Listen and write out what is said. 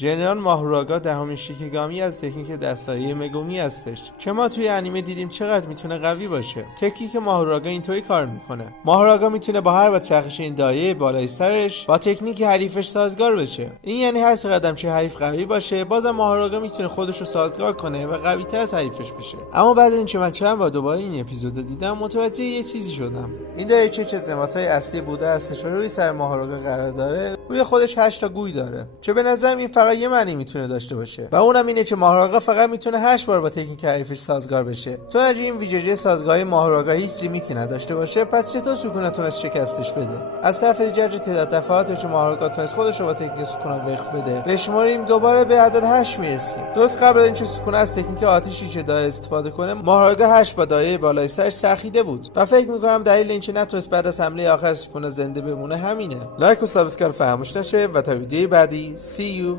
ژنرال ماهوراگا دهمین شیکیگامی از تکنیک دستایی مگومی هستش که ما توی انیمه دیدیم چقدر میتونه قوی باشه. تکنیک ماهوراگا اینطوری کار میکنه. ماهوراگا میتونه با هر چرخش این دایره بالای سرش با تکنیک حریفش سازگار بشه. این یعنی هر قدم چه حریف قوی باشه بازم ماهوراگا میتونه خودش رو سازگار کنه و قوی تر از حریفش بشه. اما بعد اینکه من چند بار دوباره این اپیزود رو دیدم متوجه یه چیزی شدم. این دریچه که نمادهای اصلی بوده هستش و روی سر ماهوراگا قرار داره، روی خودش 8 تا گوی داره که به نظرم این فقط یه معنی میتونه داشته باشه و اونم اینه که ماهوراگا فقط میتونه 8 بار با تکنیک حریفش سازگار بشه. چون اگه این ویژگی سازگاری ماهوراگا هیچ لیمیتی نداشته باشه پس چطور سوکونا تونست شکستش بده؟ از طرف دیگه تعداد دفعاتی که ماهوراگا تونست خودش رو با تکنیک سوکونا وقف بده بشماریم دوباره به عدد 8 میرسیم. درست قبل از اینکه سوکونا از تکنیک آتشی که داره استفاده کنه ماهوراگا 8 با دایره بالای سرش چرخیده بود و فکر میکنم دلیل اینکه نتونست بعد از حمله آخر سوکونا زنده بمونه همینه. لایک و سابسکرایب فراموش نشه و تا ویدیوی بعدی see you.